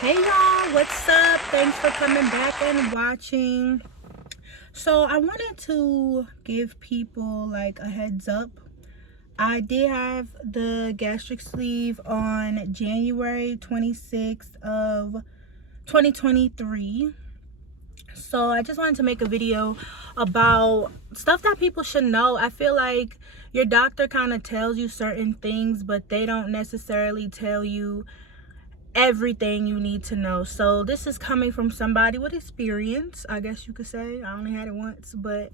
Hey y'all, what's up? Thanks for coming back and watching. So I wanted to give people like a heads up. I did have the gastric sleeve on January 26th of 2023. So I just wanted to make a video about stuff that people should know. I feel like your doctor kind of tells you certain things, but they don't necessarily tell you everything you need to know. So this is coming from somebody with experience, I guess you could say. I only had it once, but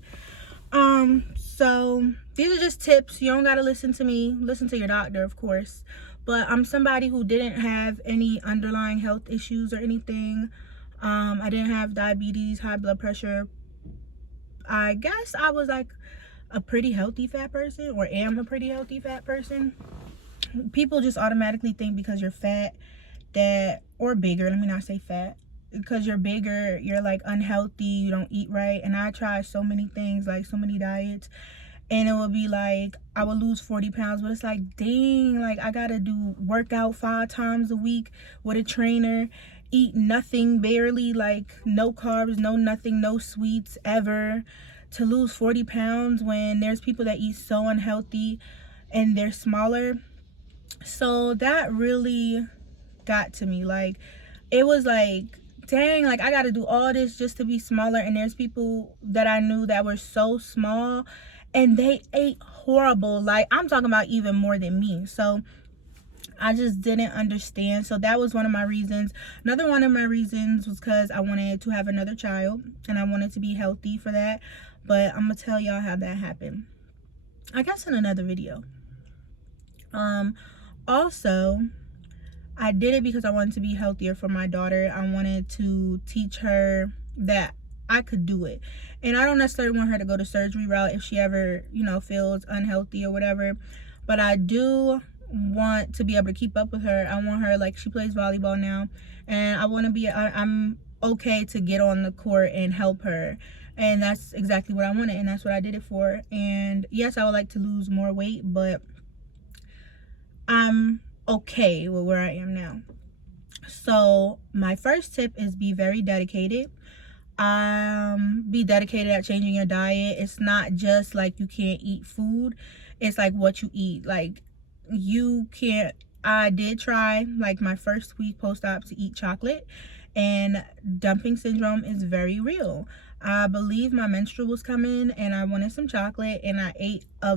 so these are just tips. You don't gotta listen to me, listen to your doctor, of course, but I'm somebody who didn't have any underlying health issues or anything. I didn't have diabetes, high blood pressure. I guess I was like a pretty healthy fat person, or am a pretty healthy fat person. People just automatically think because you're fat that, or bigger, let me not say fat, because you're bigger, you're like unhealthy, you don't eat right. And I tried so many things, like so many diets, and it would be like I would lose 40 pounds, but it's like, dang, like I gotta do workout 5 times a week with a trainer, eat nothing, barely, like no carbs, no nothing, no sweets ever, to lose 40 pounds when there's people that eat so unhealthy and they're smaller. So that really got to me. Like, it was like, dang, like I gotta do all this just to be smaller. And there's people that I knew that were so small and they ate horrible. Like, I'm talking about even more than me. So I just didn't understand. So that was one of my reasons. Another one of my reasons was because I wanted to have another child and I wanted to be healthy for that. But I'm gonna tell y'all how that happened, I guess, in another video. Also, I did it because I wanted to be healthier for my daughter. I wanted to teach her that I could do it. And I don't necessarily want her to go the surgery route if she ever, feels unhealthy or whatever. But I do want to be able to keep up with her. I want her, like, she plays volleyball now. And I want to be, I'm okay to get on the court and help her. And that's exactly what I wanted. And that's what I did it for. And yes, I would like to lose more weight, but I'm okay with where I am now. So my first tip is be very dedicated. Be dedicated at changing your diet. It's not just like you can't eat food, it's like what you eat. Like, you can't, I did try like my first week post-op to eat chocolate, and dumping syndrome is very real. I believe my menstrual was coming and I wanted some chocolate, and I ate a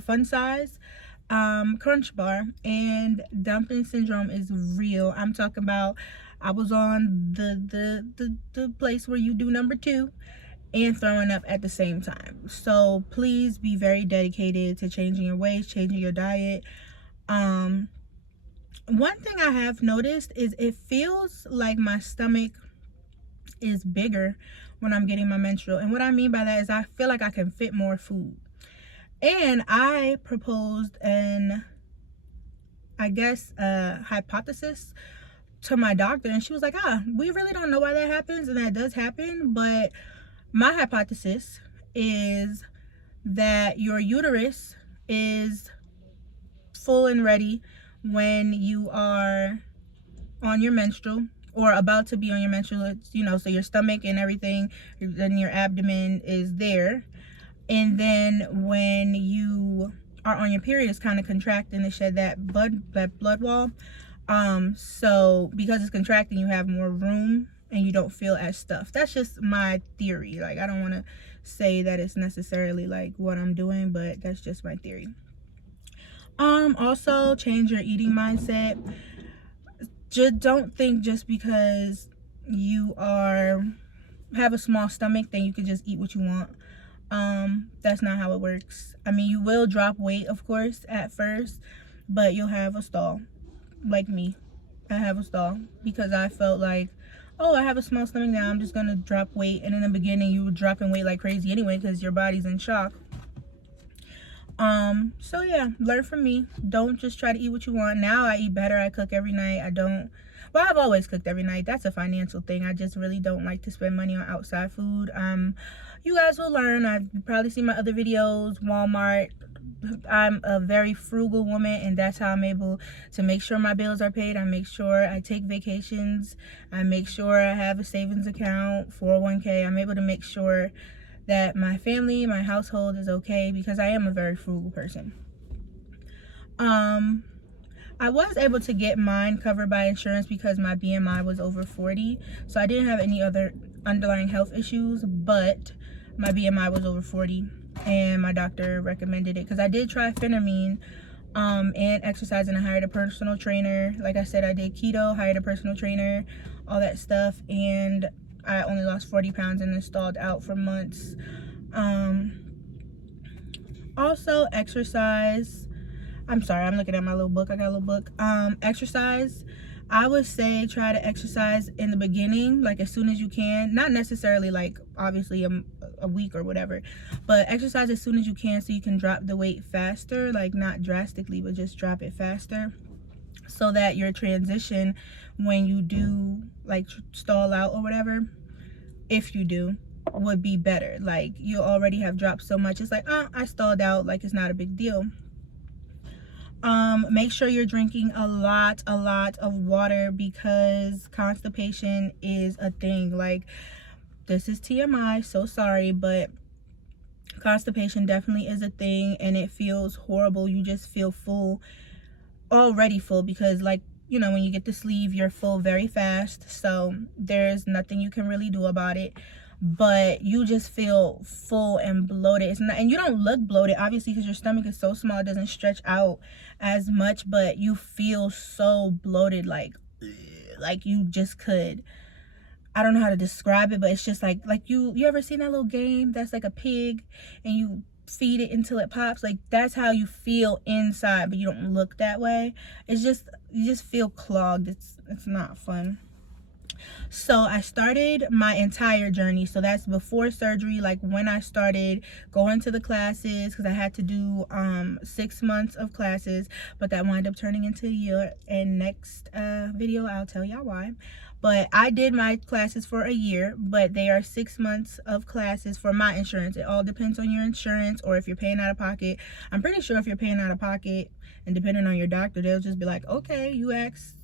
fun size crunch bar, and dumping syndrome is real. I'm talking about, I was on the place where you do number 2 and throwing up at the same time. So please be very dedicated to changing your ways, changing your diet. One thing I have noticed is it feels like my stomach is bigger when I'm getting my menstrual. And what I mean by that is I feel like I can fit more food. And I proposed an, I guess, hypothesis to my doctor, and she was like, we really don't know why that happens, and that does happen. But my hypothesis is that your uterus is full and ready when you are on your menstrual, or about to be on your menstrual. It's, so your stomach and everything, then your abdomen is there. And then when you are on your period, it's kind of contracting to shed that blood wall. So because it's contracting, you have more room and you don't feel as stuffed. That's just my theory. Like, I don't want to say that it's necessarily like what I'm doing, but that's just my theory. Also, change your eating mindset. Just don't think just because you have a small stomach, then you can just eat what you want. That's not how it works. I mean, you will drop weight, of course, at first, but you'll have a stall. Like me, I have a stall because I felt like, oh, I have a small stomach now, I'm just gonna drop weight. And in the beginning, you were dropping weight like crazy anyway because your body's in shock. So yeah, learn from me. Don't just try to eat what you want. Now I eat better. I cook every night. Well, I've always cooked every night. That's a financial thing. I just really don't like to spend money on outside food. You guys will learn. I've probably seen my other videos. Walmart, I'm a very frugal woman, and that's how I'm able to make sure my bills are paid. I make sure I take vacations. I make sure I have a savings account, 401k. I'm able to make sure that my family, my household is okay because I am a very frugal person. I was able to get mine covered by insurance because my BMI was over 40. So I didn't have any other underlying health issues, but my BMI was over 40 and my doctor recommended it because I did try phentermine and exercise, and I hired a personal trainer. Like I said, I did keto, hired a personal trainer, all that stuff, and I only lost 40 pounds and then stalled out for months. Also exercise. I'm sorry, I'm looking at my little book. I got a little book. Exercise. I would say try to exercise in the beginning, like as soon as you can. Not necessarily like obviously a week or whatever, but exercise as soon as you can so you can drop the weight faster, like not drastically, but just drop it faster so that your transition when you do like stall out or whatever, if you do, would be better. Like you already have dropped so much. It's like, oh, I stalled out, like it's not a big deal. Make sure you're drinking a lot of water because constipation is a thing. Like, this is TMI, so sorry, but constipation definitely is a thing and it feels horrible. You just feel full, already full, because like, you know, when you get the sleeve, you're full very fast, so there's nothing you can really do about it. But you just feel full and bloated. It's not, and you don't look bloated obviously because your stomach is so small, it doesn't stretch out as much, but you feel so bloated, like you just could, I don't know how to describe it, but it's just like you ever seen that little game that's like a pig and you feed it until it pops? Like that's how you feel inside, but you don't look that way. It's just, you just feel clogged. It's not fun. So I started my entire journey, so that's before surgery, like when I started going to the classes, because I had to do 6 months of classes, but that wound up turning into a year, and next video I'll tell y'all why. But I did my classes for a year, but they are 6 months of classes for my insurance. It all depends on your insurance or if you're paying out of pocket. I'm pretty sure if you're paying out of pocket and depending on your doctor, they'll just be like, okay, you asked,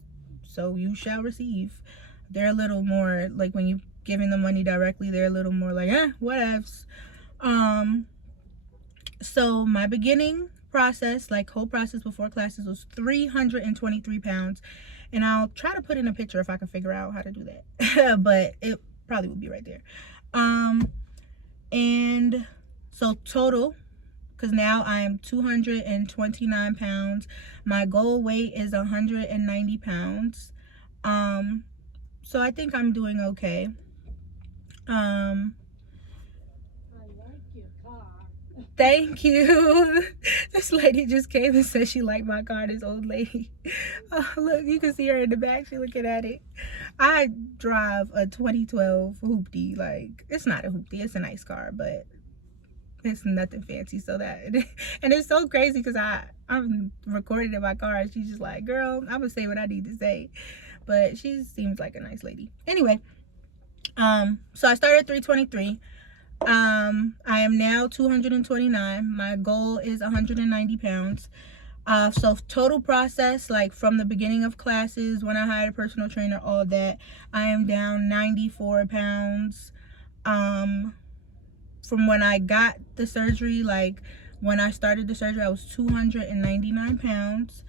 so you shall receive. They're a little more like, when you giving them money directly, they're a little more like, whatevs. So my beginning process, like whole process before classes, was 323 pounds. And I'll try to put in a picture if I can figure out how to do that. But it probably will be right there. And so total, because now I am 229 pounds. My goal weight is 190 pounds. So I think I'm doing okay. I like your car. Thank you. This lady just came and said she liked my car, this old lady. Oh, look, you can see her in the back. She's looking at it. I drive a 2012 Hoopty. Like, it's not a Hoopty. It's a nice car, but it's nothing fancy. So that, and it's so crazy because I'm recording in my car and she's just like, girl, I'm gonna say what I need to say. But she seems like a nice lady. Anyway, so I started at 323. I am now 229. My goal is 190 pounds. So total process, like from the beginning of classes, when I hired a personal trainer, all that, I am down 94 pounds. From when I got the surgery, like when I started the surgery, I was 299 pounds.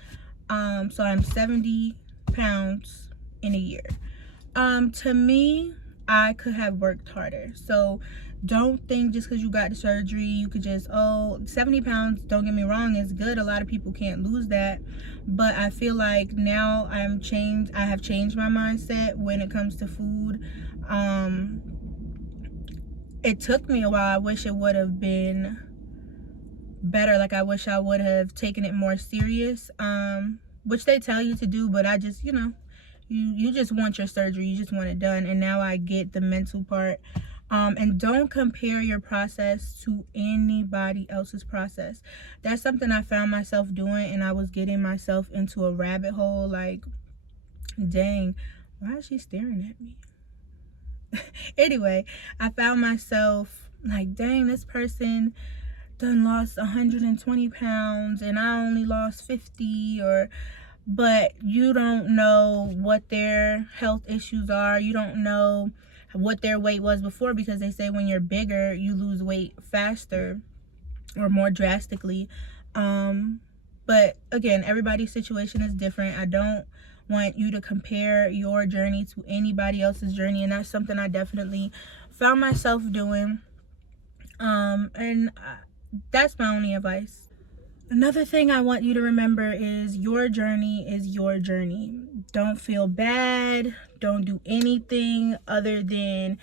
So I'm 70 pounds in a year. To me, I could have worked harder. So don't think just because you got the surgery you could just, 70 pounds, don't get me wrong, is good. A lot of people can't lose that, but I feel like now I have changed my mindset when it comes to food. It took me a while. I wish it would have been better. Like I wish I would have taken it more serious, which they tell you to do, but I just, you just want your surgery, you just want it done. And now I get the mental part. And don't compare your process to anybody else's process. That's something I found myself doing, and I was getting myself into a rabbit hole. Like, dang, why is she staring at me? Anyway, I found myself like, dang, this person, done lost 120 pounds and I only lost 50, but you don't know what their health issues are. You don't know what their weight was before, because they say when you're bigger, you lose weight faster or more drastically. But again, everybody's situation is different. I don't want you to compare your journey to anybody else's journey, and that's something I definitely found myself doing. That's my only advice. Another thing I want you to remember is your journey is your journey. Don't feel bad. Don't do anything other than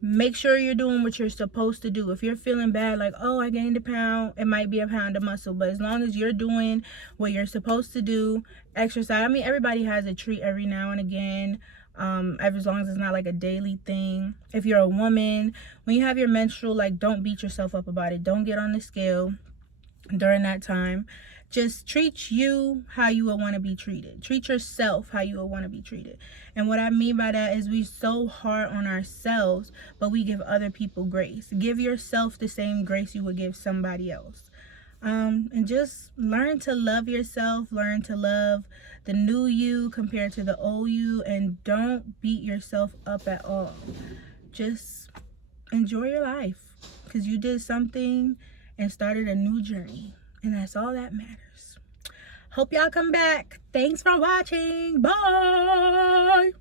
make sure you're doing what you're supposed to do. If you're feeling bad, like, oh, I gained a pound, it might be a pound of muscle, but as long as you're doing what you're supposed to do, exercise. I mean, everybody has a treat every now and again, as long as it's not like a daily thing. If you're a woman, when you have your menstrual, like, don't beat yourself up about it. Don't get on the scale during that time. Just treat you how you would want to be treated. Treat yourself how you would want to be treated. And what I mean by that is we're so hard on ourselves, but we give other people grace. Give yourself the same grace you would give somebody else. And just learn to love yourself. Learn to love the new you compared to the old you. And don't beat yourself up at all. Just enjoy your life, because you did something and started a new journey. And that's all that matters. Hope y'all come back. Thanks for watching. Bye.